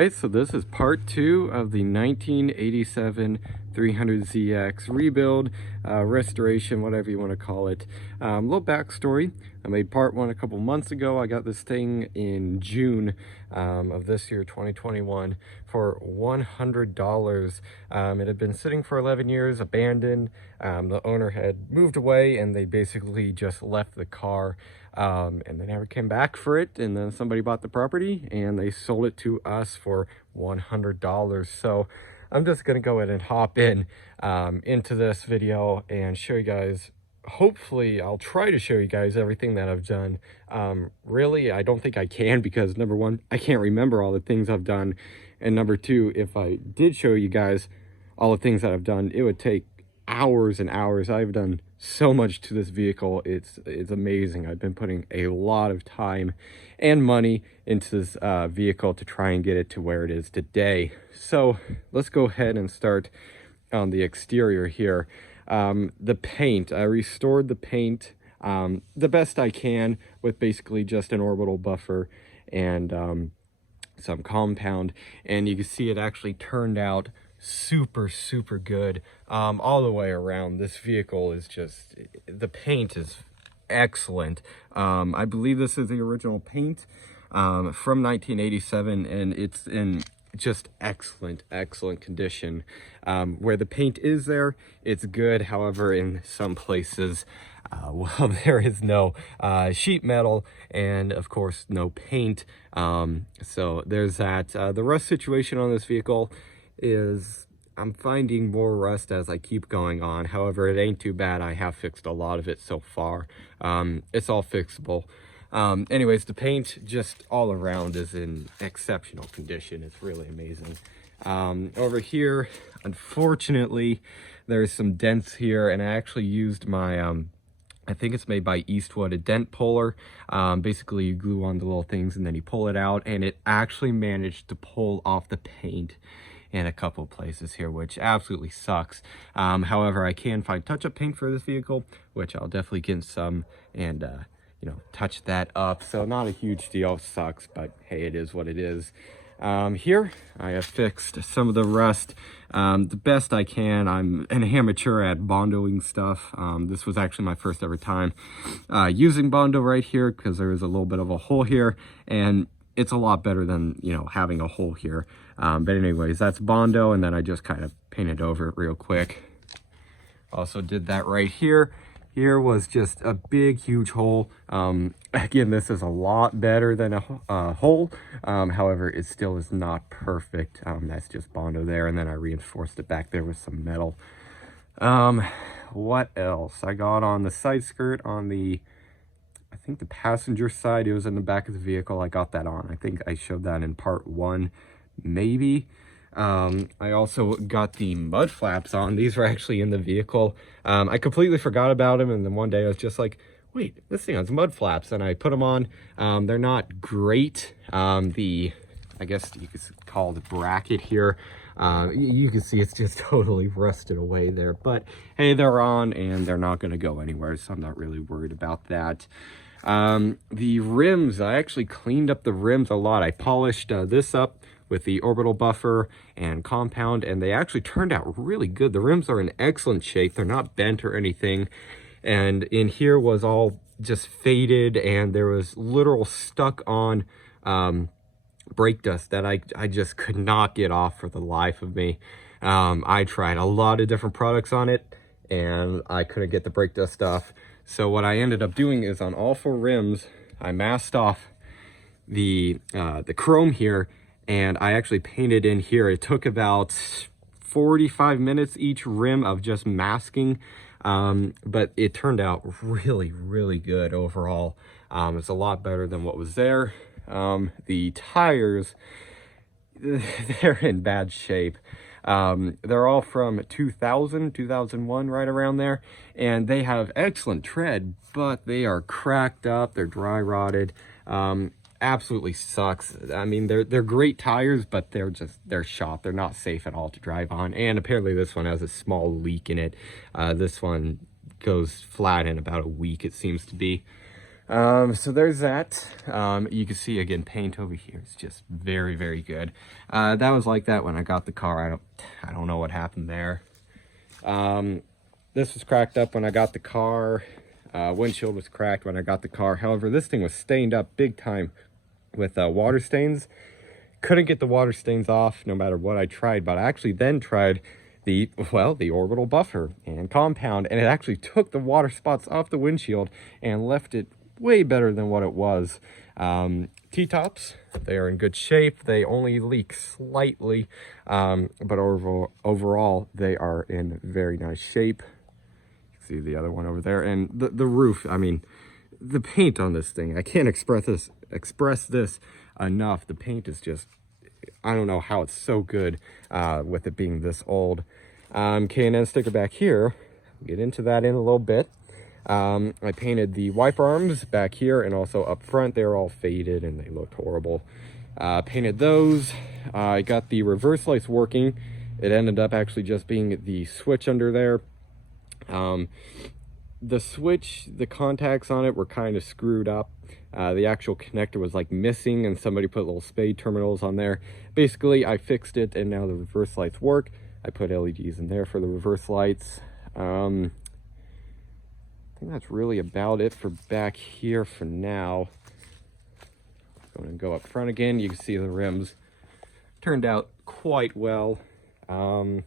right, so this is part 2 of the 1987 300ZX rebuild, restoration, whatever you want to call it. Little backstory. I made part 1 a couple months ago. I got this thing in June of this year, 2021, for $100. It had been sitting for 11 years, abandoned. The owner had moved away and they basically just left the car. And they never came back for it, and then somebody bought the property and they sold it to us for $100. So I'm just gonna go ahead and hop in into this video and show you guys. Hopefully I'll try to show you guys everything that I've done. Really, I don't think I can, because number one, I can't remember all the things I've done, and number two, if I did show you guys all the things that I've done, it would take hours and hours. I've done so much to this vehicle. It's amazing. I've been putting a lot of time and money into this vehicle to try and get it to where it is today. So let's go ahead and start on the exterior here. The paint, I restored the paint the best I can with basically just an orbital buffer and some compound, and you can see it actually turned out super good all the way around. This vehicle is just, the paint is excellent. I believe this is the original paint from 1987, and it's in just excellent condition. Where the paint is there, it's good. However, in some places, well, there is no sheet metal and of course no paint, so there's that. The rust situation on this vehicle is, I'm finding more rust as I keep going on. However, it ain't too bad. I have fixed a lot of it so far. It's all fixable. Anyways, the paint just all around is in exceptional condition. It's really amazing. Over here, unfortunately, there's some dents here, and I actually used my I think it's made by Eastwood, a dent puller. Basically you glue on the little things and then you pull it out, and it actually managed to pull off the paint in a couple places here, which absolutely sucks. However, I can find touch-up paint for this vehicle, which I'll definitely get some and you know, touch that up. So not a huge deal. Sucks, but hey, it is what it is. Here I have fixed some of the rust the best I can. I'm an amateur at bondoing stuff. This was actually my first ever time using Bondo right here, because there is a little bit of a hole here, and it's a lot better than, you know, having a hole here. But anyways, that's Bondo, and then I just kind of painted over it real quick. Also did that right here. Here was just a big, huge hole. Again, this is a lot better than a hole. However, it still is not perfect. That's just Bondo there, and then I reinforced it back there with some metal. What else? I got on the side skirt on the, I think the passenger side. It was in the back of the vehicle. I got that on. I think I showed that in part 1, maybe. I also got the mud flaps on. These were actually in the vehicle. I completely forgot about them, and then one day I was just like, wait, this thing has mud flaps, and I put them on. They're not great. I guess you could call the bracket here, you can see it's just totally rusted away there, but hey, they're on and they're not going to go anywhere, so I'm not really worried about that. The rims, I actually cleaned up the rims a lot. I polished this up with the orbital buffer and compound, and they actually turned out really good. The rims are in excellent shape. They're not bent or anything. And in here was all just faded, and there was literal stuck on brake dust that I just could not get off for the life of me. I tried a lot of different products on it, and I couldn't get the brake dust off. So what I ended up doing is, on all 4 rims, I masked off the chrome here, and I actually painted in here. It took about 45 minutes each rim of just masking, but it turned out really good overall. It's a lot better than what was there. The tires, they're in bad shape. They're all from 2001, right around there, and they have excellent tread, but they are cracked up, they're dry rotted. Absolutely sucks. I mean, they're great tires, but they're shot. They're not safe at all to drive on, and apparently this one has a small leak in it. This one goes flat in about a week, it seems to be. So there's that. You can see again, paint over here is just very, very good. That was like that when I got the car. I don't know what happened there. This was cracked up when I got the car. Windshield was cracked when I got the car. However, this thing was stained up big time with water stains. Couldn't get the water stains off no matter what I tried, but I actually then tried the orbital buffer and compound, and it actually took the water spots off the windshield and left it way better than what it was. T-tops, they are in good shape. They only leak slightly, but overall they are in very nice shape. You can see the other one over there, and the roof, I mean, the paint on this thing, I can't express this enough. The paint is just, I don't know how it's so good with it being this old. K&N sticker back here, I'll get into that in a little bit. I painted the wiper arms back here and also up front. They're all faded and they looked horrible. Painted those. I got the reverse lights working. It ended up actually just being the switch under there. The switch, the contacts on it were kind of screwed up. The actual connector was like missing and somebody put little spade terminals on there. Basically, I fixed it and now the reverse lights work. I put LEDs in there for the reverse lights. I think that's really about it for back here for now. Going to go up front again. You can see the rims turned out quite well. Man,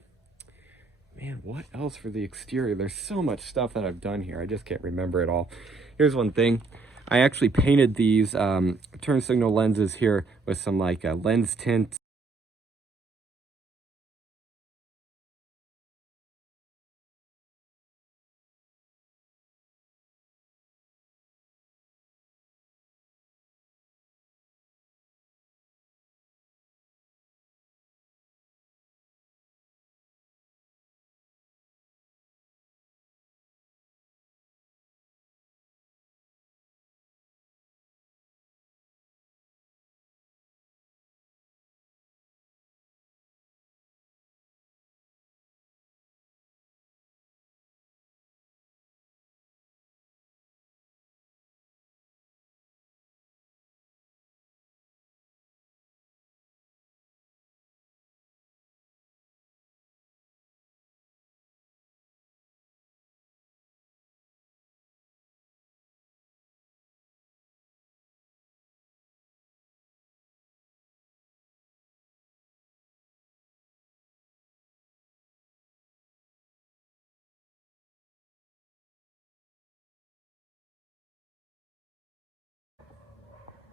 what else for the exterior? There's so much stuff that I've done here. I just can't remember it all. Here's one thing. I actually painted these turn signal lenses here with some like lens tint.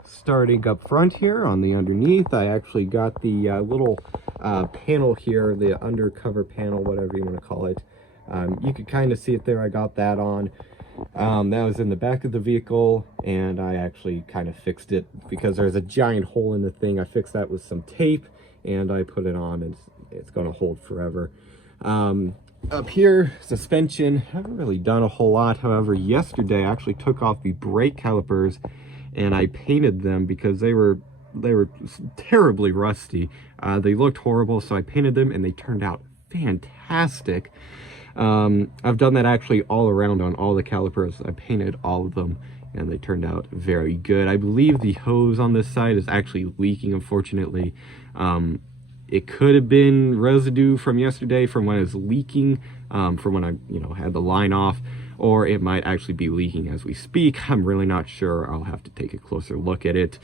Starting up front here on the underneath, I actually got the little panel here, the undercover panel, whatever you want to call it. You could kind of see it there. I got that on. That was in the back of the vehicle, and I actually kind of fixed it because there's a giant hole in the thing. I fixed that with some tape, and I put it on, and it's going to hold forever. Up here, suspension, haven't really done a whole lot. However, yesterday I actually took off the brake calipers and I painted them because they were terribly rusty. They looked horrible, so I painted them and they turned out fantastic. I've done that actually all around on all the calipers. I painted all of them and they turned out very good. I believe the hose on this side is actually leaking, unfortunately. It could have been residue from yesterday from when it was leaking, from when I had the line off, or it might actually be leaking as we speak. I'm really not sure. I'll have to take a closer look at it.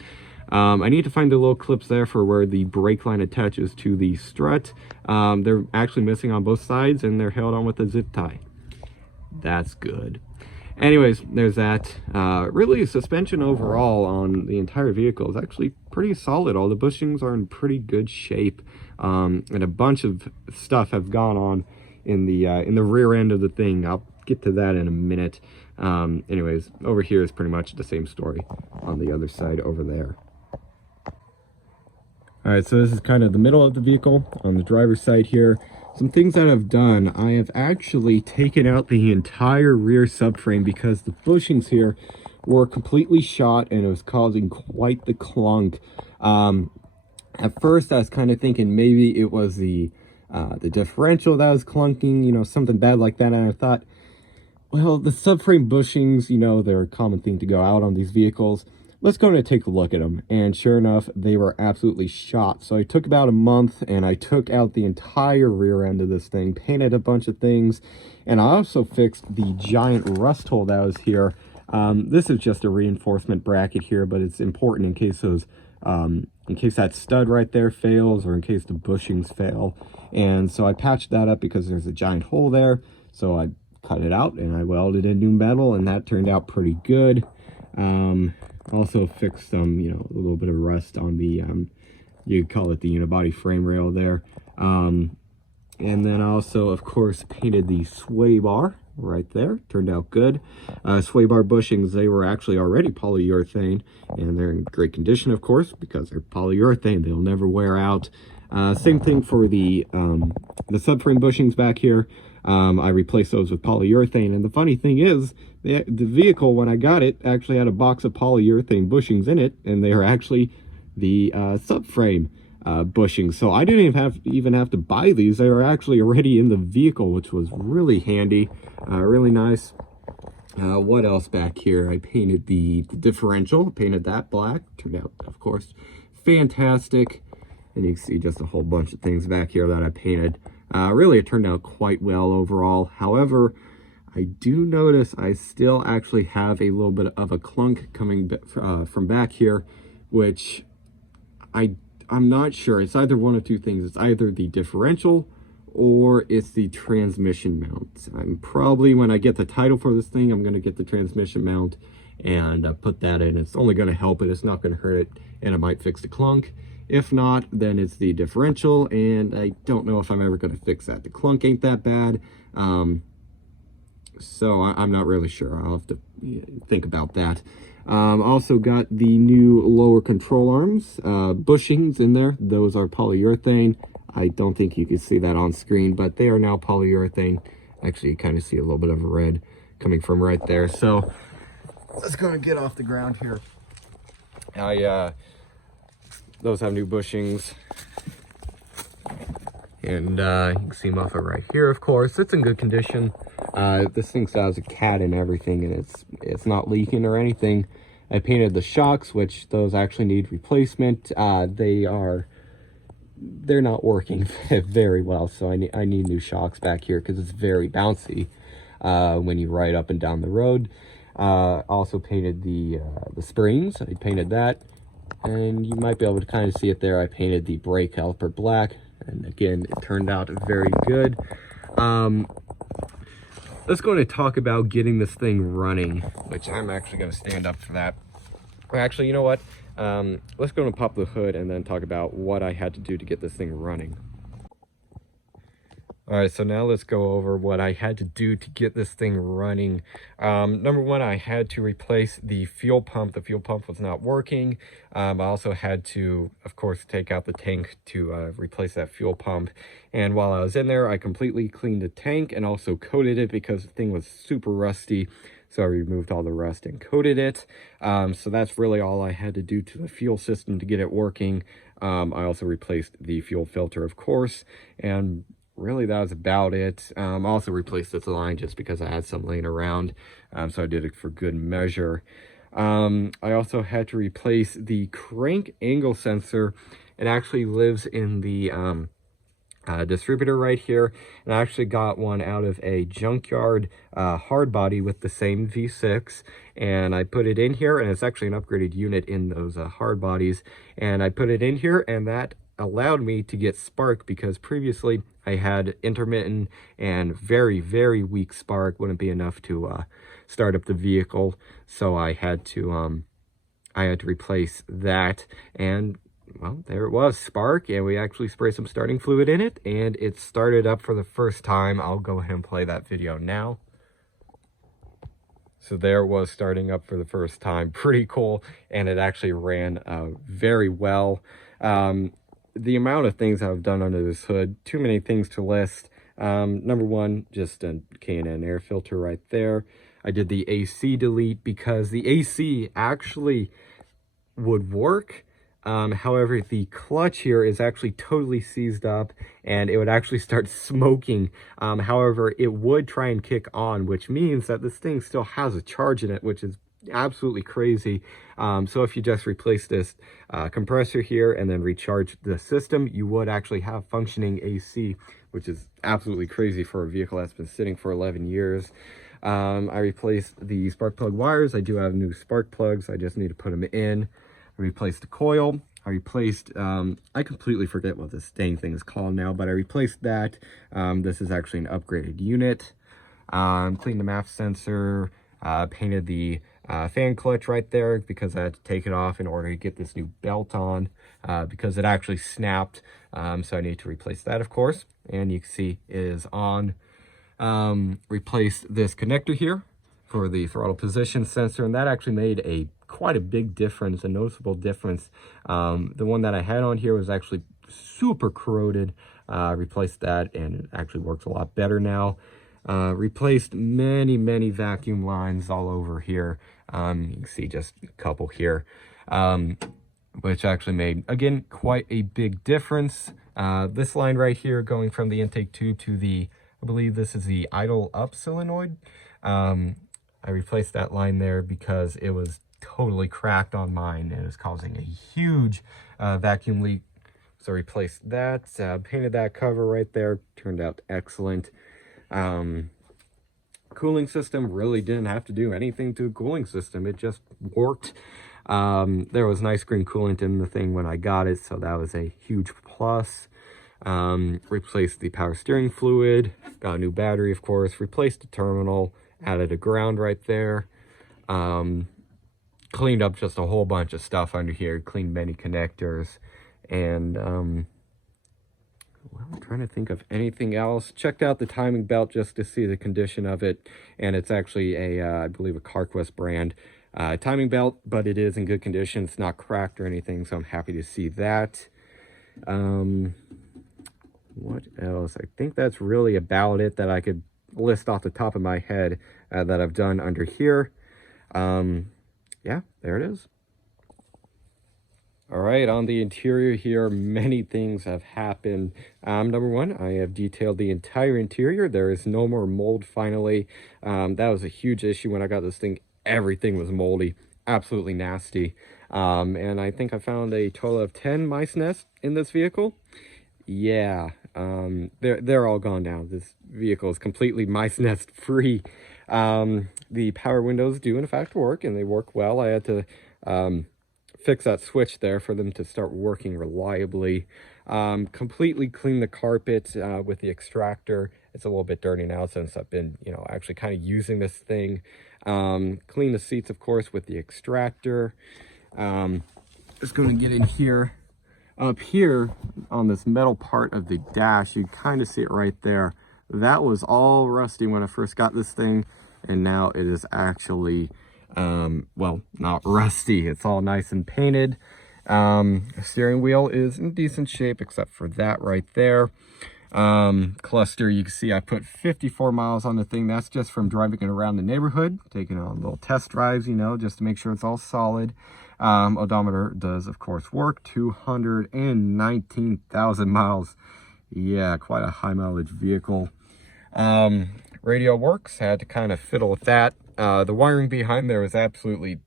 I need to find the little clips there for where the brake line attaches to the strut. They're actually missing on both sides and they're held on with a zip tie. That's good. Anyways, there's that. Really, suspension overall on the entire vehicle is actually pretty solid. All the bushings are in pretty good shape, and a bunch of stuff have gone on in the rear end of the thing. I'll get to that in a minute. Anyways, over here is pretty much the same story on the other side over there. All right, so this is kind of the middle of the vehicle on the driver's side here. Some things that I've done, I have actually taken out the entire rear subframe because the bushings here were completely shot and it was causing quite the clunk. At first I was kind of thinking maybe it was the differential that was clunking, something bad like that. And I thought, Well, the subframe bushings, you know, they're a common thing to go out on these vehicles. Let's go and take a look at them. And sure enough, they were absolutely shot. So I took about a month and I took out the entire rear end of this thing, painted a bunch of things, and I also fixed the giant rust hole that was here. This is just a reinforcement bracket here, but it's important in case those, in case that stud right there fails or in case the bushings fail. And so I patched that up because there's a giant hole there. So I cut it out and I welded in new metal, and that turned out pretty good. Also fixed some, you know, a little bit of rust on the, you could call it the unibody frame rail there. And then also, of course, painted the sway bar right there. Turned out good. Sway bar bushings, they were actually already polyurethane, and they're in great condition, of course, because they're polyurethane. They'll never wear out. Same thing for the subframe bushings back here. I replaced those with polyurethane, and the funny thing is, the vehicle, when I got it, actually had a box of polyurethane bushings in it, and they are actually the subframe bushings. So I didn't even have to buy these. They were actually already in the vehicle, which was really handy, really nice. What else back here? I painted the differential, painted that black. Turned out, of course, fantastic. And you can see just a whole bunch of things back here that I painted. Really, it turned out quite well overall. However, I do notice I still actually have a little bit of a clunk coming from back here, which I'm not sure. It's either one of two things. It's either the differential or it's the transmission mount. I'm probably, when I get the title for this thing, I'm going to get the transmission mount and put that in. It's only going to help it. It's not going to hurt it, and it might fix the clunk. If not, then it's the differential, and I don't know if I'm ever going to fix that. The clunk ain't that bad, so I'm not really sure. I'll have to think about that. Also got the new lower control arms, bushings in there. Those are polyurethane. I don't think you can see that on screen, but they are now polyurethane. Actually, you kind of see a little bit of red coming from right there. So let's go and get off the ground here. Those have new bushings, and you can see them off of right here. Of course, it's in good condition. This thing still has a cat and everything, and it's not leaking or anything. I painted the shocks, which those actually need replacement. They're not working very well, so I need new shocks back here because it's very bouncy when you ride up and down the road. Also painted the springs. I painted that. And you might be able to kind of see it there. I painted the brake caliper black, and again, it turned out very good. Let's go and talk about getting this thing running, which I'm actually going to stand up for that. Actually, you know what? Let's go and pop the hood and then talk about what I had to do to get this thing running. All right, so now let's go over what I had to do to get this thing running. Number one, I had to replace the fuel pump. The fuel pump was not working. I also had to, of course, take out the tank to replace that fuel pump. And while I was in there, I completely cleaned the tank and also coated it because the thing was super rusty. So I removed all the rust and coated it. So that's really all I had to do to the fuel system to get it working. I also replaced the fuel filter, of course, and really that was about it. Also replaced this line just because I had some laying around, so I did it for good measure. I also had to replace the crank angle sensor. It actually lives in the distributor right here, and I actually got one out of a junkyard hard body with the same V6, and I put it in here, and it's actually an upgraded unit in those hard bodies, and I put it in here, and that allowed me to get spark because previously I had intermittent and very, very weak spark. Wouldn't be enough to start up the vehicle, so I had to replace that. And well, there it was, spark, and we actually sprayed some starting fluid in it, and it started up for the first time. I'll go ahead and play that video now. So there it was, starting up for the first time. Pretty cool, and it actually ran very well. The amount of things I've done under this hood, too many things to list. Number one, just a K&N air filter right there. I did the AC delete because the AC actually would work However, the clutch here is actually totally seized up and it would actually start smoking. However, it would try and kick on, which means that this thing still has a charge in it, which is absolutely crazy. So if you just replace this compressor here and then recharge the system, you would actually have functioning AC, which is absolutely crazy for a vehicle that's been sitting for 11 years. I replaced the spark plug wires. I do have new spark plugs. I just need to put them in. I replaced the coil. I replaced, I completely forget what this dang thing is called now, but I replaced that. This is actually an upgraded unit. Cleaned the MAF sensor, painted the fan clutch right there because I had to take it off in order to get this new belt on because it actually snapped. So I need to replace that, of course. And you can see it is on. Replaced this connector here for the throttle position sensor, and that actually made quite a big difference, a noticeable difference. The one that I had on here was actually super corroded. Replaced that and it actually works a lot better now. Replaced many vacuum lines all over here. You can see just a couple here, which actually made, again, quite a big difference. This line right here going from the intake tube to the, I believe this is the idle up solenoid. I replaced that line there because it was totally cracked on mine and it was causing a huge vacuum leak. So replaced that, painted that cover right there, turned out excellent. Cooling system, really didn't have to do anything to the cooling system, it just worked. There was nice green coolant in the thing when I got it, so that was a huge plus. Replaced the power steering fluid, got a new battery, of course, replaced the terminal, added a ground right there. Cleaned up just a whole bunch of stuff under here, cleaned many connectors, and well, I'm trying to think of anything else. Checked out the timing belt just to see the condition of it, and it's actually a I believe a CarQuest brand timing belt, but it is in good condition. It's not cracked or anything, so I'm happy to see that. What else? I think that's really about it that I could list off the top of my head that I've done under here. Yeah, there it is. All right, on the interior here, many things have happened. Number one, I have detailed the entire interior. There is no more mold finally. That was a huge issue when I got this thing. Everything was moldy, absolutely nasty. And I think I found a total of 10 mice nests in this vehicle. Yeah, they're all gone now. This vehicle is completely mice nest free. The power windows do in fact work, and they work well. I had to fix that switch there for them to start working reliably. Completely clean the carpet with the extractor. It's a little bit dirty now since I've been, actually kind of using this thing. Clean the seats, of course, with the extractor. Just going to get in here. Up here on this metal part of the dash, you kind of see it right there. That was all rusty when I first got this thing, and now it is actually well, not rusty. It's all nice and painted. Steering wheel is in decent shape except for that right there. Cluster, you can see I put 54 miles on the thing. That's just from driving it around the neighborhood, taking on little test drives, just to make sure it's all solid. Odometer does of course work, 219,000 miles. Yeah, quite a high mileage vehicle. Radio works, had to kind of fiddle with that. The wiring behind there was absolutely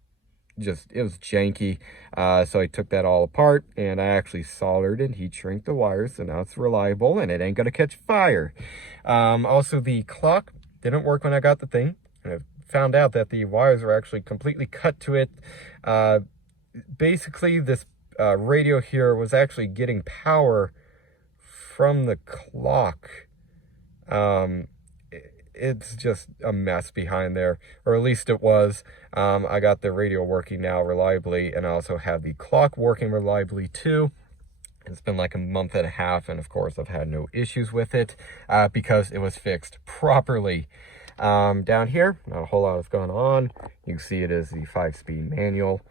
it was janky. So I took that all apart and I actually soldered and heat shrink the wires, so now it's reliable and it ain't gonna catch fire. Also the clock didn't work when I got the thing, and I found out that the wires were actually completely cut to it. Basically this radio here was actually getting power from the clock. It's just a mess behind there, or at least it was. I got the radio working now reliably, and I also have the clock working reliably too. It's been like a month and a half, and of course I've had no issues with it because it was fixed properly. Down here, not a whole lot has gone on. You can see it is the 5-speed manual.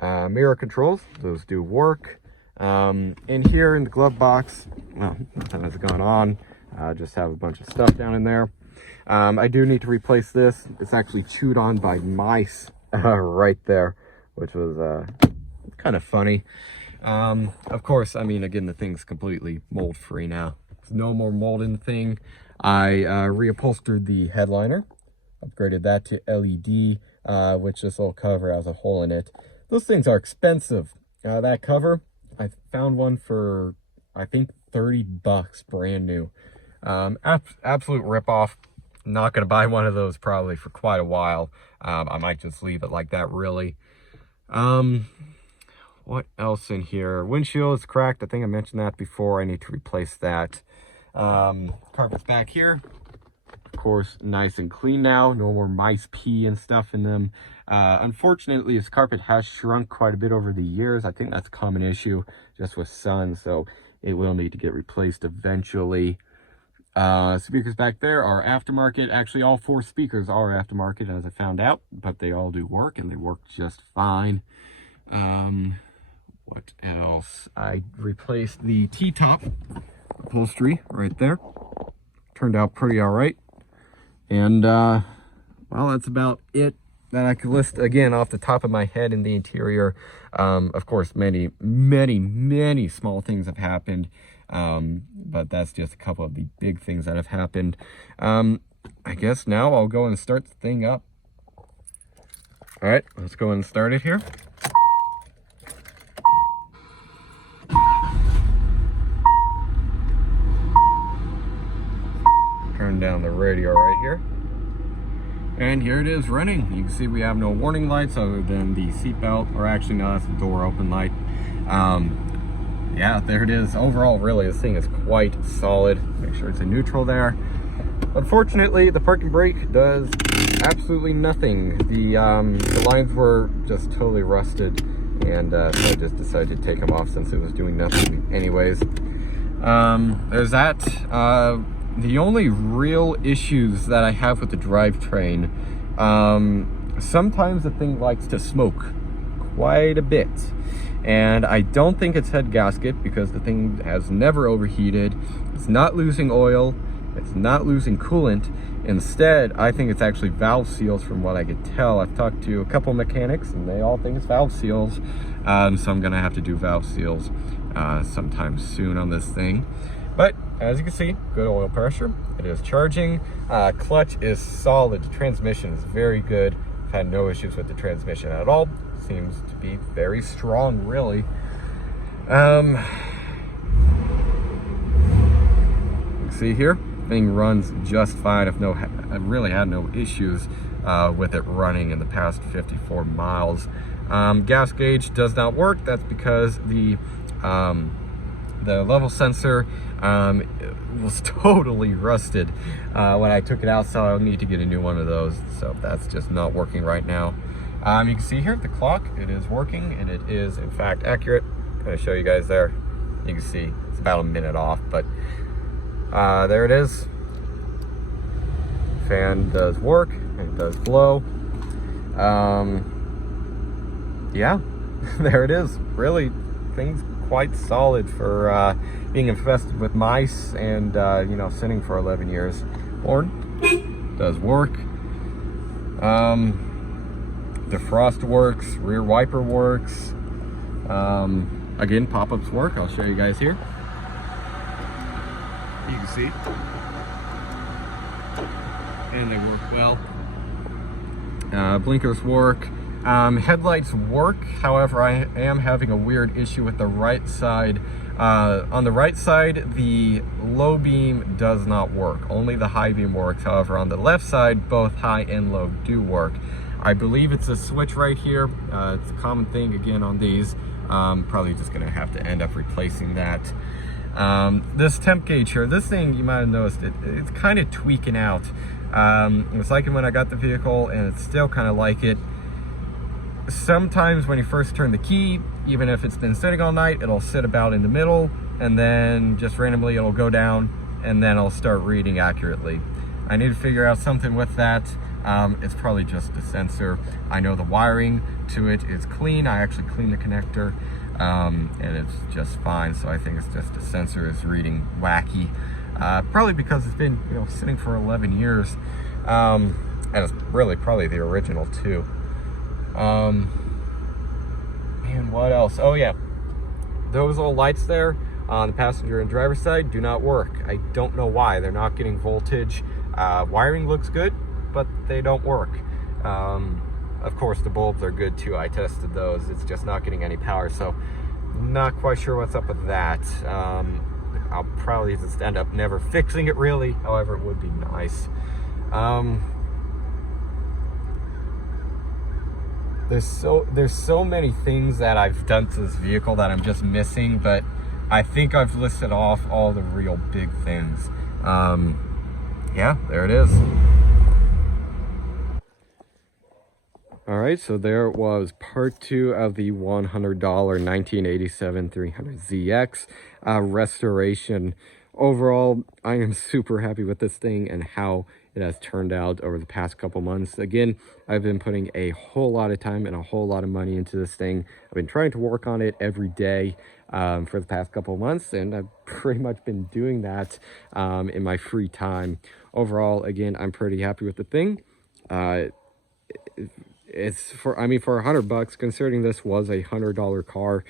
Mirror controls, those do work. In here in the glove box, well, nothing has gone on. Just have a bunch of stuff down in there. I do need to replace this. It's actually chewed on by mice right there, which was kind of funny. Of course, I mean, again, the thing's completely mold free now. There's no more mold in the thing. I reupholstered the headliner, upgraded that to LED, which this little cover has a hole in it. Those things are expensive. That cover, I found one for, I think, 30 bucks, brand new. Absolute ripoff. Not going to buy one of those probably for quite a while. I might just leave it like that, really. What else in here? Windshield is cracked. I think I mentioned that before. I need to replace that. Carpets back here, of course, nice and clean now. No more mice pee and stuff in them. Unfortunately, this carpet has shrunk quite a bit over the years. I think that's a common issue just with sun, so it will need to get replaced eventually. Speakers back there are aftermarket. Actually, all 4 speakers are aftermarket, as I found out, but they all do work, and they work just fine. What else? I replaced the T-top upholstery right there. Turned out pretty all right. And, well, that's about it that I could list, again, off the top of my head in the interior. Of course, many, many, many small things have happened. But that's just a couple of the big things that have happened. I guess now I'll go and start the thing up. All right, let's go and start it here. Turn down the radio right here. And here it is running. You can see we have no warning lights other than the seatbelt, or actually no, that's the door open light. Yeah, there it is. Overall, really, this thing is quite solid. Make sure it's in neutral there. Unfortunately, the parking brake does absolutely nothing. The lines were just totally rusted, and so I just decided to take them off since it was doing nothing anyways. There's that. The only real issues that I have with the drivetrain, sometimes the thing likes to smoke quite a bit. And I don't think it's head gasket, because the thing has never overheated. It's not losing oil. It's not losing coolant. Instead, I think it's actually valve seals from what I could tell. I've talked to a couple mechanics and they all think it's valve seals. So I'm gonna have to do valve seals sometime soon on this thing. But as you can see, good oil pressure. It is charging. Clutch is solid. The transmission is very good. I've had no issues with the transmission at all. Seems to be very strong, really. You can see here, thing runs just fine. I've really had no issues with it running in the past 54 miles. Gas gauge does not work. That's because the level sensor was totally rusted when I took it out, so I'll need to get a new one of those. So that's just not working right now. You can see here the clock, it is working, and it is in fact accurate. I'm going to show you guys there. You can see it's about a minute off, but there it is. Fan does work, it does blow. Yeah, there it is. Really, things quite solid for being infested with mice and you know, sitting for 11 years. Horn does work. Defrost works, rear wiper works. Again, pop-ups work. I'll show you guys here. You can see. And they work well. Blinkers work. Headlights work. However, I am having a weird issue with the right side. On the right side, the low beam does not work. Only the high beam works. However, on the left side, both high and low do work. I believe it's a switch right here. It's a common thing again on these. Probably just gonna have to end up replacing that. This temp gauge here, this thing, you might have noticed it's kind of tweaking out. It's like it when I got the vehicle, and it's still kind of like it. Sometimes when you first turn the key, even if it's been sitting all night, it'll sit about in the middle, and then just randomly it'll go down, and then I'll start reading accurately. I need to figure out something with that. It's probably just a sensor. I know the wiring to it is clean. I actually cleaned the connector, and it's just fine. So I think it's just a sensor is reading wacky. Probably because it's been, you know, sitting for 11 years, and it's really probably the original too. Man, what else? Oh yeah, those little lights there on the passenger and driver side do not work. I don't know why. They're not getting voltage. Wiring looks good, but they don't work. Of course, the bulbs are good too. I tested those. It's just not getting any power, so not quite sure what's up with that. I'll probably just end up never fixing it really. However, it would be nice. There's so many things that I've done to this vehicle that I'm just missing, but I think I've listed off all the real big things. Yeah, there it is. All right, so there it was, part 2 of the $100 1987 300ZX restoration. Overall, I am super happy with this thing and how it has turned out over the past couple months. Again, I've been putting a whole lot of time and a whole lot of money into this thing. I've been trying to work on it every day for the past couple of months, and I've pretty much been doing that in my free time. Overall, again, I'm pretty happy with the thing. It's for, I mean, for $100, considering this was a $100 car,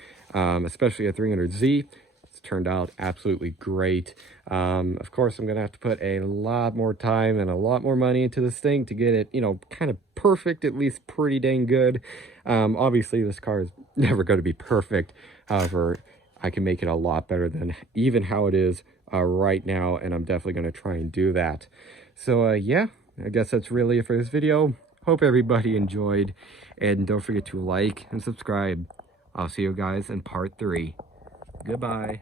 especially a 300Z, it's turned out absolutely great. Of course, I'm gonna have to put a lot more time and a lot more money into this thing to get it, you know, kind of perfect, at least pretty dang good. Obviously, this car is never going to be perfect. However, I can make it a lot better than even how it is right now, and I'm definitely going to try and do that. So, yeah, I guess that's really it for this video. Hope everybody enjoyed, and don't forget to like and subscribe. I'll see you guys in part 3. Goodbye.